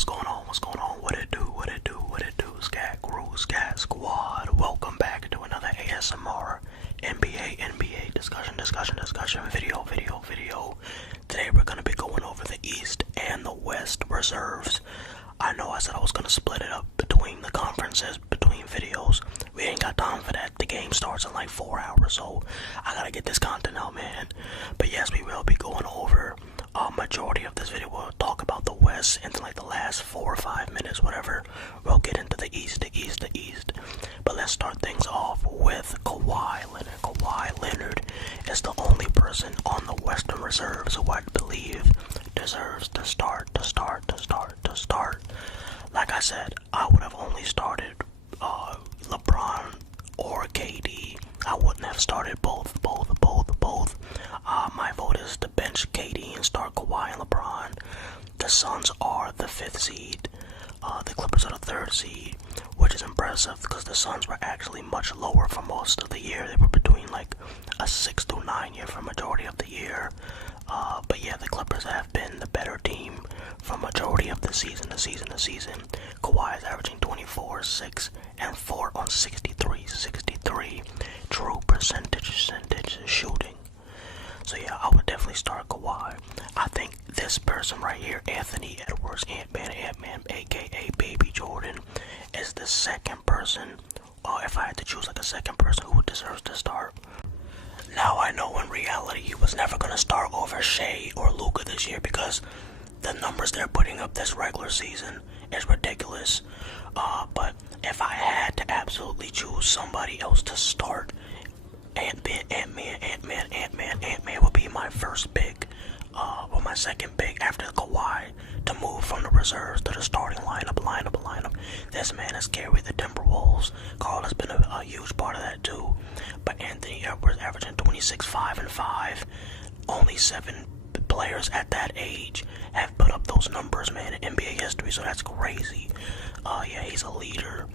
what's going on? What's going on? What it do? What it do? What it do? Scat crew, scat squad. Welcome back to another ASMR NBA discussion video. Today we're gonna be going over the East and the West reserves. I know I said I was gonna split it up between the conferences, between videos. We ain't got time for that. The game starts in like 4 hours, so I gotta get this content out, man. But yes, we will be going over majority of this video. We'll talk about the West in like the last 4 or 5 minutes, whatever. We'll get into the East. But let's start things off with Kawhi Leonard. Kawhi Leonard is the only person on the Western reserves who I believe deserves to start. Like I said, I would have only started LeBron or KD. I wouldn't have started both. My vote is to bench KD and start Kawhi and LeBron. The Suns are the 5th seed. The Clippers are the 3rd seed, which is impressive because the Suns were actually much lower for most of the year. They were between like a 6 to 9 year for majority of the year. But yeah, the Clippers have been the better team for majority of the season. Kawhi is averaging 24, 6, and 4 on 63 true percentage shooting. So yeah, I would definitely start Kawhi. I think this person right here, Anthony Edwards, Ant-Man, aka Baby Jordan, is the second person, if I had to choose like a second person who deserves to start. Now I know in reality he was never going to start over Shea or Luka this year because the numbers they're putting up this regular season is ridiculous. But if I had to absolutely choose somebody else to start, Ant-Man would be my first pick, or my second pick after Kawhi, to move from the reserves to the starting lineup. This man has carried the Timberwolves. Karl has been a huge part of that too. But Anthony Edwards averaging 26, 5, and 5. Only 7 players at that age have put up those numbers, man, in NBA history, so that's crazy. Yeah, he's a leader.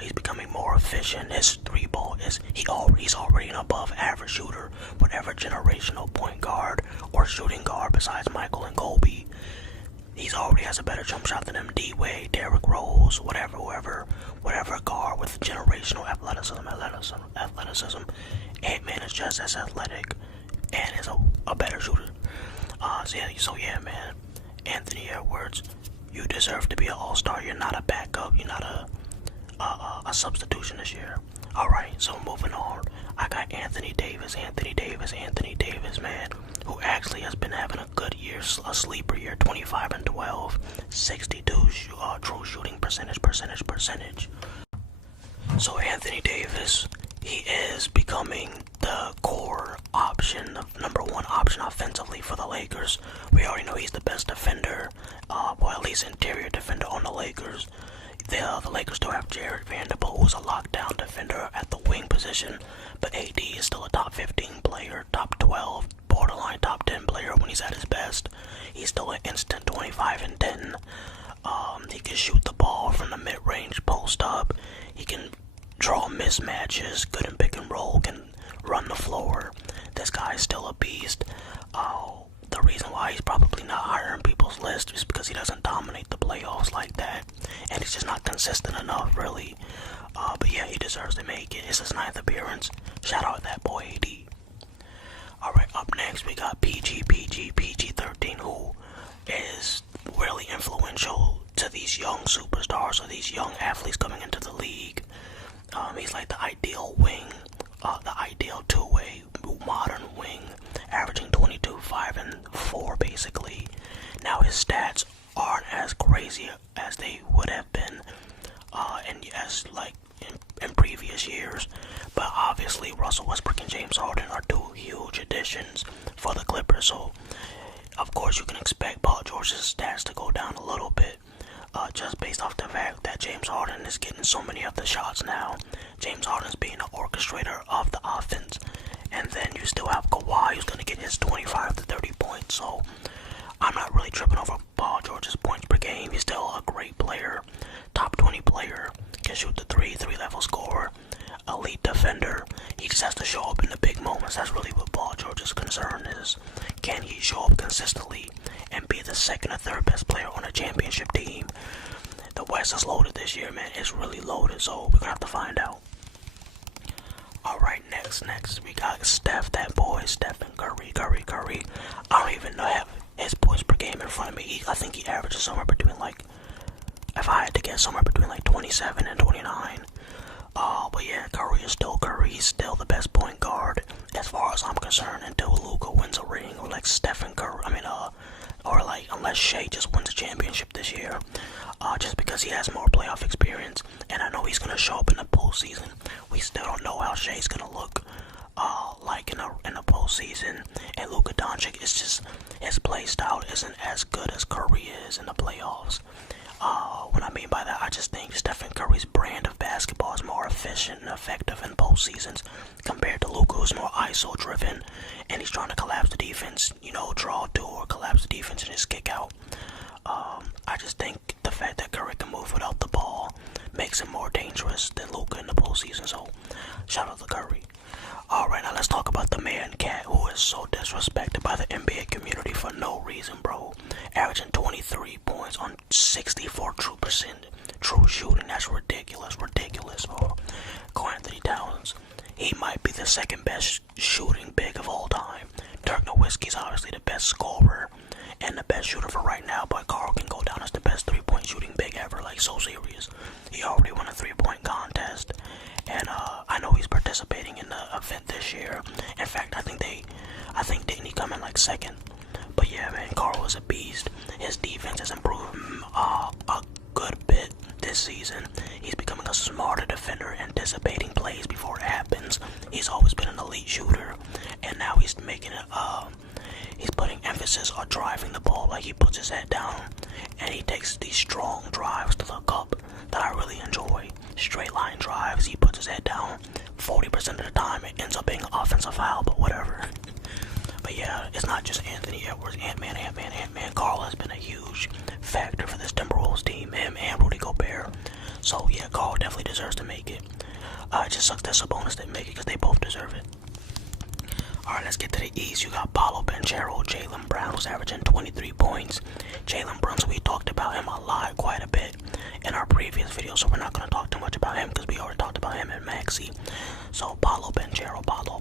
He's becoming more efficient. His 3-ball he's already an above average shooter. Whatever generational point guard or shooting guard besides Michael and Kobe, he's already has a better jump shot than them. D-Wade, Derrick Rose, whatever guard with generational athleticism. Ant-Man is just as athletic and is a better shooter. So yeah, man, Anthony Edwards, you deserve to be an all-star. You're not a backup. You're not a substitution this year. Alright, so moving on. I got Anthony Davis, man, who actually has been having a good year, a sleeper year, 25 and 12, 62 true shooting percentage. So Anthony Davis, he is becoming the core option, the number 1 option offensively for the Lakers. We already know he's the best defender, or at least interior defender on the Lakers. The Lakers still have Jared Vanderbilt, who's a lockdown defender at the wing position, but AD is still a top 15 player, top 12, borderline top 10 player when he's at his best. He's still an instant 25 and 10. He can shoot the ball from the mid-range post up. He can draw mismatches, good in pick and roll, can run the floor. This guy is still a beast. The reason why he's probably not higher on people's list is because he doesn't dominate the playoffs like that, and he's just not consistent enough, really. But yeah, he deserves to make it. It's his 9th appearance. Shout out to that boy AD. Alright, up next we got PG-13, who is really influential to these young superstars or these young athletes coming into the league. He's like the ideal wing, the ideal two-way modern wing, averaging 22, 5, and 4 basically. Now his stats aren't as crazy as they would have been in previous years, but obviously Russell Westbrook and James Harden are 2 huge additions for the Clippers, so of course you can expect Paul George's stats to go down a little bit, just based off the fact that James Harden is getting so many of the shots now. James Harden's being an orchestrator of the offense. And then you still have Kawhi, who's going to get his 25 to 30 points. So I'm not really tripping over Paul George's points per game. He's still a great player, top 20 player, can shoot the 3-level scorer, elite defender. He just has to show up in the big moments. That's really what Paul George's concern is. Can he show up consistently and be the second or third third best player on a championship team. The West is loaded this year, man. It's really loaded, so we're gonna have to find out. Alright, next we got Steph, that boy, Stephen Curry. I don't even know have his points per game in front of me. I think he averages somewhere between like, if I had to guess, somewhere between like 27 and 29. But yeah, Curry is still Curry. He's still the best point guard as far as I'm concerned until Luka wins a ring, or like Stephen Curry. Or like unless Shea just wins a championship this year. Just because he has more playoff experience, and I know he's gonna show up in the postseason. We still don't know how Shea's gonna look like in the postseason. And Luka Doncic is just, his play style isn't as good as Curry is in the playoffs. What I mean by that, I just think Stephen Curry's brand of basketball is more efficient and effective in postseasons compared to Luka, who's more ISO driven, and he's trying to collapse the defense, draw to or collapse the defense and just kick out. I just think the fact that Curry can move without the ball makes him more dangerous than Luka in the postseason, so shout out to Curry. Alright, now let's talk about the man Cat, who is so disrespected by the NBA community for no reason, bro. Averaging 23 points on 64 true shooting. That's ridiculous, bro. KarlAnthony Towns, he might be the second best shooting big of all time. Dirk Nowitzki's obviously the best scorer and the best shooter for right now, but Karl can go down as the best 3-point shooting big ever, like so serious. He already won a 3-point contest, and I know he's participating in the event this year. In fact, I think didn't he come in like second? But yeah, man, Karl is a beast. His defense has improved a good bit this season. He's becoming a smarter defender, anticipating plays before it happens. He's always been an elite shooter, and now he's making it. He's putting emphasis on driving the ball. Like, he puts his head down and he takes these strong drives to the cup that I really enjoy. Straight line drives. He puts his head down. 40% of the time it ends up being an offensive foul, but whatever. But yeah, it's not just Anthony Edwards, Ant-Man. Karl has been a huge factor for this Timberwolves team, him and Rudy Gobert. So yeah, Karl definitely deserves to make it. It just sucks that Sabonis didn't make it because they both deserve it. Alright, let's get to the East. You got Paolo Banchero, Jaylen Brown, who's averaging 23 points. Jaylen Brown, we talked about him a lot, quite a bit in our previous video, so we're not going to talk too much about him because we already talked about him and Maxey. So Paolo Banchero, Paolo.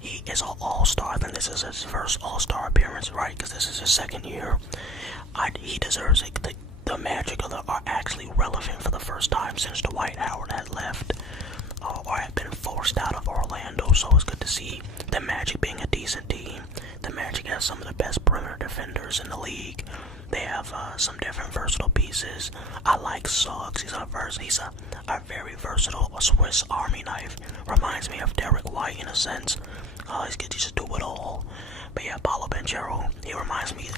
He is an all-star. I think this is his first all-star appearance, right? Because this is his second year. He deserves it. The Magic are actually relevant for the first time since Dwight Howard has left. Or have been forced out of Orlando, so it's good to see the Magic being a decent team. The Magic has some of the best perimeter defenders in the league. They have some different versatile pieces. I like Suggs. He's a very versatile Swiss Army knife. Reminds me of Derek White in a sense. He's good to just do it all. But yeah, Paolo Banchero, he reminds me,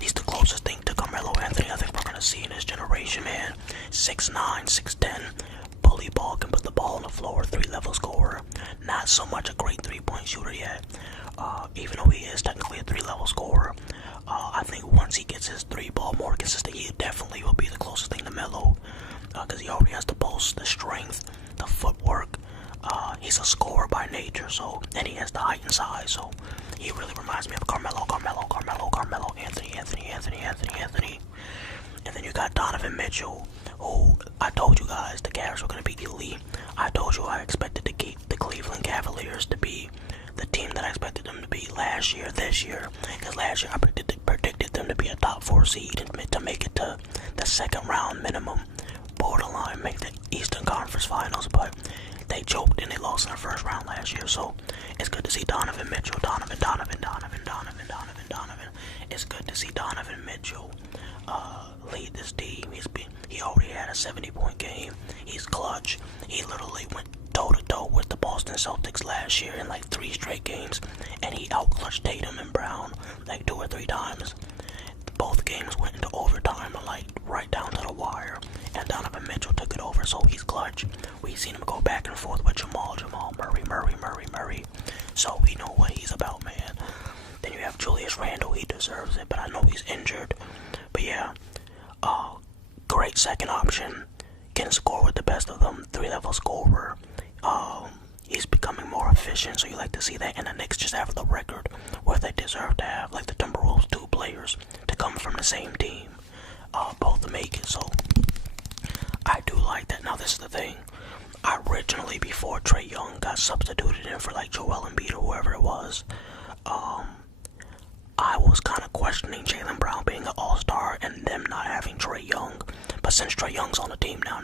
he's the closest thing to Carmelo Anthony I think we're going to see in this generation, man. 6'9", 6'10". Bully ball, can put the ball on the floor, 3-level scorer. Not so much a great 3-point shooter yet, even though he is technically a 3-level scorer. I think once he gets his 3-ball more consistent, he definitely will be the closest thing to Melo, because he already has the post, the strength, the footwork. He's a scorer by nature, and he has the height and size, so he really reminds me of Carmelo, Anthony. And then you got Donovan Mitchell, who I told you guys the Cavs were going to be elite. I told you I expected the Cleveland Cavaliers to be the team that I expected them to be last year, this year. Because last year I predicted them to be a top 4 seed and to make it to the second round minimum, borderline make the Eastern Conference Finals, but they choked and they lost in the first round last year. So it's good to see Donovan Mitchell, Donovan. It's good to see Donovan Mitchell lead this team. He already had a 70-point game. He's clutch. He literally went toe-to-toe with the Boston Celtics last year in like 3 straight games, and he out-clutched Tatum and Brown like 2 or 3 times. Both games went into overtime, like right down to the wire, and Donovan Mitchell took it over, so he's clutch. We've seen him go back and forth with Jamal Murray. So we know what he's about, man. Then you have Julius Randle. He deserves it, but I know he's injured. But yeah, great second option. Can score with the best of them. 3-level scorer. He's becoming more efficient, so you like to see that. And the Knicks just have the record where they deserve to have, like the Timberwolves, 2 players to come from the same team. Both make it, so I do like that. Now, this is the thing. Originally, before Trae Young got substituted in for like Joel Embiid or whoever it was, I was kind of questioning Jaylen Brown being an all-star and them not having Trae Young. But since Trae Young's on the team now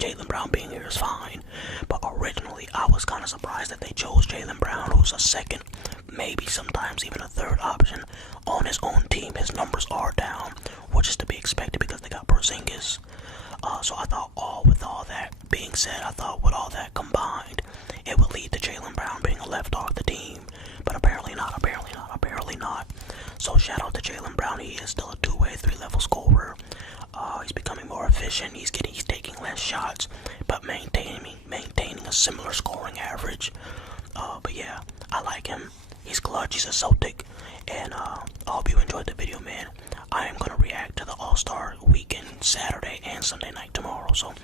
Jaylen Brown being here is fine. But originally, I was kind of surprised that they chose Jaylen Brown, who's a second, maybe sometimes even a third option on his own team. His numbers are down, which is to be expected because they got Porzingis. So I thought, with all that being said, I thought with all that combined, it would lead to Jaylen Brown being left off the team. But apparently not. So shout out to Jaylen Brown. He is still a two-way, three-level scorer. He's becoming more efficient. He's taking less shots, but maintaining a similar scoring average. But yeah, I like him. He's clutch. He's a Celtic. And I hope you enjoyed the video, man. I am going to react to the All-Star Weekend Saturday and Sunday night tomorrow. So